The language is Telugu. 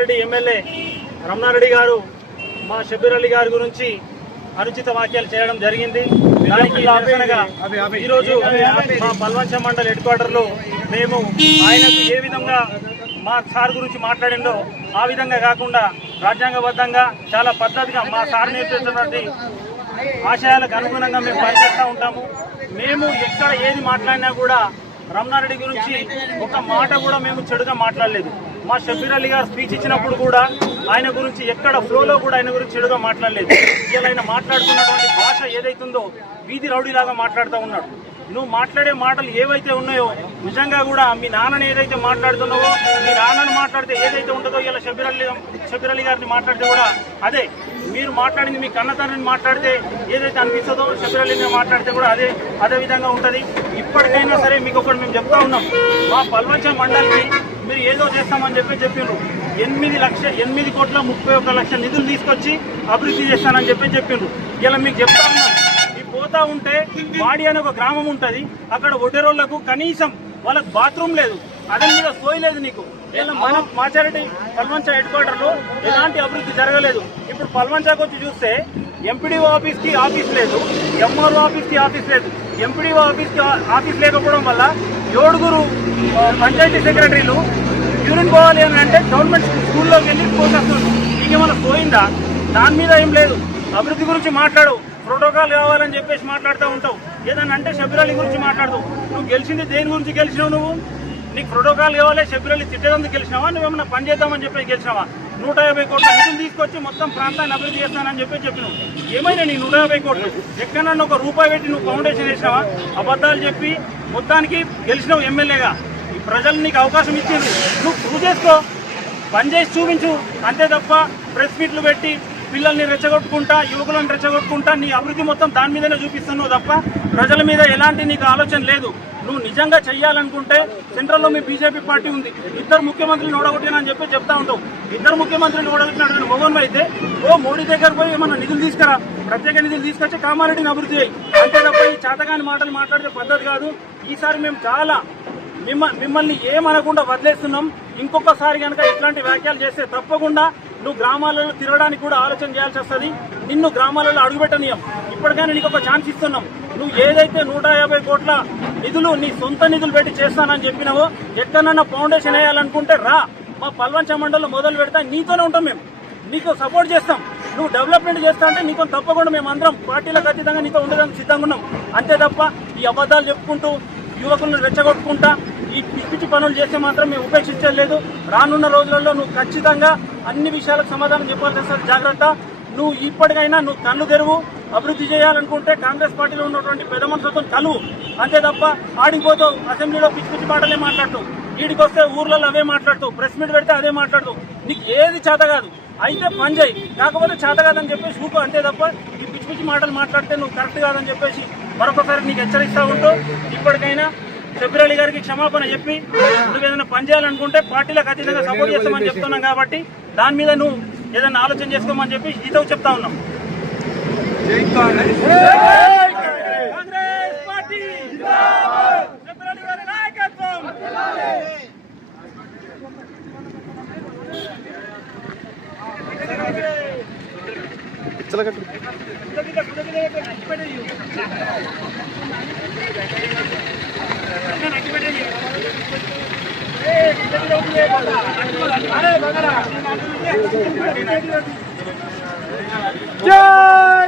కామారెడ్డి ఎమ్మెల్యే రమణారెడ్డి గారు మా షబ్బీర్ అలీ గారి గురించి అనుచిత వ్యాఖ్యలు చేయడం జరిగింది. దానికి నిరసనగా ఈరోజు మా పల్వంచ మండల్ హెడ్ క్వార్టర్లో మేము ఆయనకు ఏ విధంగా మా సార్ గురించి మాట్లాడిందో ఆ విధంగా కాకుండా రాజ్యాంగబద్ధంగా చాలా పద్ధతిగా మా సార్ నేర్పించినటువంటి ఆశయాలకు అనుగుణంగా మేము పనిచేస్తూ ఉంటాము. మేము ఎక్కడ ఏది మాట్లాడినా కూడా రమణారెడ్డి గురించి ఒక మాట కూడా మేము చెడుగా మాట్లాడలేదు. మా షబ్బీర్ అలీ గారు స్పీచ్ ఇచ్చినప్పుడు కూడా ఆయన గురించి ఎక్కడ ఫ్లోలో కూడా ఆయన గురించి చెడుగా మాట్లాడలేదు. ఇలా ఆయన మాట్లాడుతున్నటువంటి భాష ఏదైతుందో వీధి రౌడీలాగా మాట్లాడుతూ ఉన్నాడు. నువ్వు మాట్లాడే మాటలు ఏవైతే ఉన్నాయో నిజంగా కూడా మీ నాన్నని ఏదైతే మాట్లాడుతున్నావో మీ నాన్నను మాట్లాడితే ఏదైతే ఉంటుందో ఇలా షబ్బీర్ అలీ గారిని మాట్లాడితే కూడా అదే మీరు మాట్లాడింది మీ కన్న తండ్రిని మాట్లాడితే ఏదైతే అనిపిస్తుందో షబ్బీర్ అలీని మాట్లాడితే కూడా అదే విధంగా ఉంటుంది. ఇప్పటికైనా సరే మీకు ఒకటి మేము చెప్తా ఉన్నాం, మా పల్వంచ మండలికి మీరు ఏదో చేస్తామని చెప్పిండ్రు. 8,31,31,00,000 నిధులు తీసుకొచ్చి అభివృద్ధి చేస్తానని చెప్పిండ్రు. ఇలా మీకు చెప్తా ఉన్నాం, పోతా ఉంటే వాడి అనే ఒక గ్రామం ఉంటుంది, అక్కడ ఒడ్డెరోళ్లకు కనీసం వాళ్ళకి బాత్రూమ్ లేదు, అదే మీద సోయి లేదు. నీకు మన మాచారెడ్డి పల్వంచ హెడ్ క్వార్టర్ లో ఎలాంటి అభివృద్ధి జరగలేదు. ఇప్పుడు పల్వంచకు వచ్చి చూస్తే ఎంపీడీఓ ఆఫీస్కి ఆఫీస్ లేదు, ఎంఆర్ఓ ఆఫీస్కి ఆఫీస్ లేదు. ఎంపీడీఓ ఆఫీస్ లేకపోవడం వల్ల 7 పంచాయతీ సెక్రటరీలు యూరిన్ పోవాలి అని అంటే గవర్నమెంట్ స్కూల్లోకి వెళ్ళి పోసేస్తున్నారు. ఇంకేమైనా పోయిందా? దాని మీద ఏం లేదు. అభివృద్ధి గురించి మాట్లాడు, ప్రోటోకాల్ కావాలని చెప్పేసి మాట్లాడుతూ ఉంటావు. ఏదన్నా అంటే షబ్బీర్ అలీ గురించి మాట్లాడతావు. నువ్వు గెలిచింది దేని గురించి గెలిచినావు? నువ్వు నీకు ప్రోటోకాల్ కావాలి, షబ్బీర్ అలీ తిట్టేందుకు గెలిచినావా? నువ్వేమన్నా పని చేద్దామని చెప్పి గెలిచినావా? 150 కోట్ల నిధులు తీసుకొచ్చి మొత్తం ప్రాంతాన్ని అభివృద్ధి చేస్తానని చెప్పినావు. ఏమైనా నీ 150 కోట్లు ఎక్కడన్నా ఒక రూపాయి పెట్టి నువ్వు ఫౌండేషన్ వేసినావా? అబద్ధాలు చెప్పి మొత్తానికి గెలిచినావు ఎమ్మెల్యేగా. ఈ ప్రజలు నీకు అవకాశం ఇచ్చింది, నువ్వు ప్రూవ్ చేసుకో, పని చేసి చూపించు. అంతే తప్ప ప్రెస్ మీట్లు పెట్టి పిల్లల్ని రెచ్చగొట్టుకుంటా, యువకులను రెచ్చగొట్టుకుంటా నీ అభివృద్ధి మొత్తం దాని మీదనే చూపిస్తున్నావు తప్ప ప్రజల మీద ఎలాంటి నీకు ఆలోచన లేదు. నువ్వు నిజంగా చెయ్యాలనుకుంటే సెంట్రల్లో మీ బీజేపీ పార్టీ ఉంది, 2 ముఖ్యమంత్రులు ఓడగొట్టినని చెప్తా ఉంటావు. 2 ముఖ్యమంత్రులు ఓడగొట్టినటువంటి మొగన్ అయితే మోడీ దగ్గర పోయి ఏమన్నా నిధులు తీసుకురా, ప్రత్యేక నిధులు తీసుకొచ్చి కామారెడ్డిని అభివృద్ధి చేయి. అంతే తప్ప ఈ చేతగాని మాటలు మాట్లాడితే పద్ధతి కాదు. ఈసారి మేము చాలా మిమ్మల్ని ఏమనకుండా వదిలేస్తున్నాం. ఇంకొకసారి కనుక ఇట్లాంటి వ్యాఖ్యలు చేస్తే తప్పకుండా నువ్వు గ్రామాలలో తిరగడానికి కూడా ఆలోచన చేయాల్సి వస్తుంది. నిన్ను గ్రామాలలో అడుగుపెట్టనీయం. ఇప్పటికైనా నీకు ఒక ఛాన్స్ ఇస్తున్నాం. నువ్వు ఏదైతే 150 కోట్ల నిధులు నీ సొంత నిధులు పెట్టి చేస్తానని చెప్పినావో, ఎక్కడన్నా ఫౌండేషన్ వేయాలనుకుంటే రా, మా పల్వంచ మండలిలో మొదలు పెడతా, నీతోనే ఉంటాం. మేము నీకు సపోర్ట్ చేస్తాం. నువ్వు డెవలప్మెంట్ చేస్తా అంటే నీతో తప్పకుండా మేము అందరం పార్టీలకు అతీతంగా నీతో ఉండడానికి సిద్ధంగా ఉన్నాం. అంతే తప్ప ఈ అబద్ధాలు చెప్పుకుంటూ యువకులను రెచ్చగొట్టుకుంటా ఈ పిచ్చి పనులు చేస్తే మాత్రం మేము ఉపేక్షించలేదు. రానున్న రోజులలో నువ్వు ఖచ్చితంగా అన్ని విషయాలకు సమాధానం చెప్పాల్సి వస్తుంది. జాగ్రత్త. నువ్వు ఇప్పటికైనా నువ్వు కళ్ళు తెరువు. అభివృద్ధి చేయాలనుకుంటే కాంగ్రెస్ పార్టీలో ఉన్నటువంటి పెద్ద మనుషులతో కలువు. అంతే తప్ప ఆడిపోతావు, అసెంబ్లీలో పిచ్చి పిచ్చి మాటలే మాట్లాడుతావు, ఈడికి వస్తే ఊర్లలో అవే మాట్లాడుతావు, ప్రెస్ మీట్ పెడితే అదే మాట్లాడుతావు. నీకు ఏది చేత కాదు, అయితే పని చేయి. కాకపోతే చేత కాదని చెప్పేసి ఊకో. అంతే తప్ప ఈ పిచ్చి పిచ్చి మాటలు మాట్లాడితే నువ్వు కరెక్ట్ కాదని చెప్పేసి మరొకసారి నీకు హెచ్చరిస్తూ ఉంటావు. ఇప్పటికైనా షబ్బీర్ అలీ గారికి క్షమాపణ చెప్పి నువ్వు ఏదైనా పని చేయాలనుకుంటే పార్టీలకు అతీతంగా సపోర్ట్ చేస్తామని చెప్తున్నాం కాబట్టి దాని మీద నువ్వు ఏదైనా ఆలోచన చేసుకోమని చెప్పి ఇతో చెప్తా ఉన్నాం. కాంగ్రెస్ పార్టీ షబ్బీర్ అలీ గారి నాయకత్వం. జై